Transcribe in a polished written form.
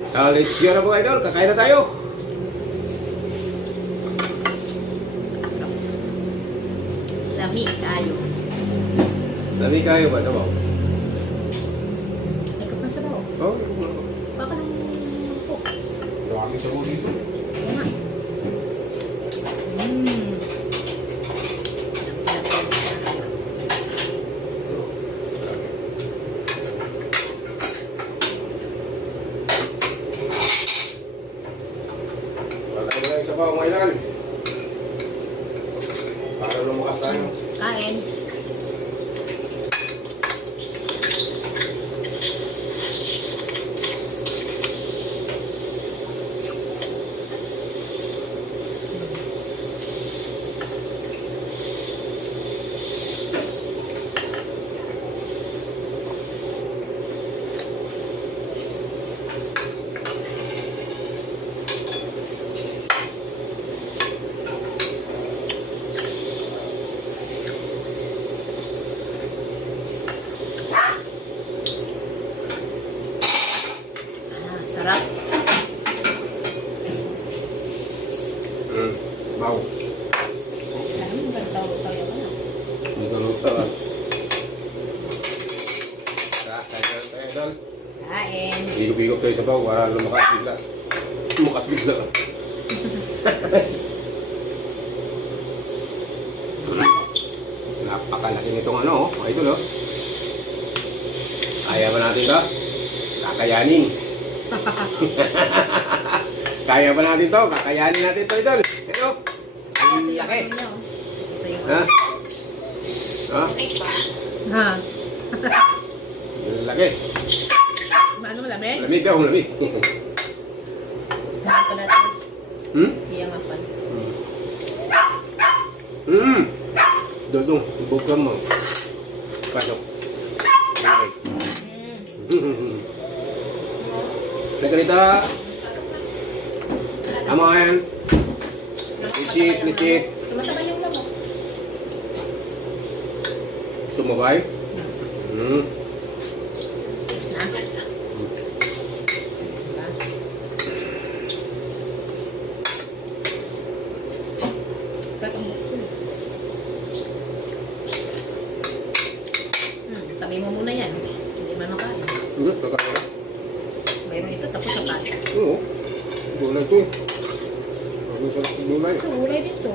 Let's go na po, idol. Kakain na tayo. Lami kayo. Lami kayo ba? Sabaw? Ikot na sa bao. Oo. Baka nang po. Dami sa mo dito. Oo nga. Pagkain mo na yung sabaw, mga idol. Para lumakas tayo. Kain. Sarap. Mau. Alam mo, tayo ka na. Luto. Kaya tayo, idol. Kain. Bigop-bigop tayo sa baw para lumakas bigla. Lumakas bigla. Napakalaki nitong ano, mga idol, oh. Kaya ba natin ito? Kakayanin. Kaya ba natin ito? Kakayanin natin ito, idol. Pero, ang laki. Ha? Ha? Ha? Laki. Ano lamig? Lamig daw, lamig. Saan pa natin? Iyangapan. Dodong, bukam mo. Pasok. Okay. Nagalita. Amayan. Licit. Sumasabay yung lamok. Sumabay. Na? Tabi mo muna yan. Hindi man makain. Enggak, kakak. Mayroon ito tapos sa kain. Oo. Gulay ito eh. Ang sarap ng gulay. Ito, ulay dito.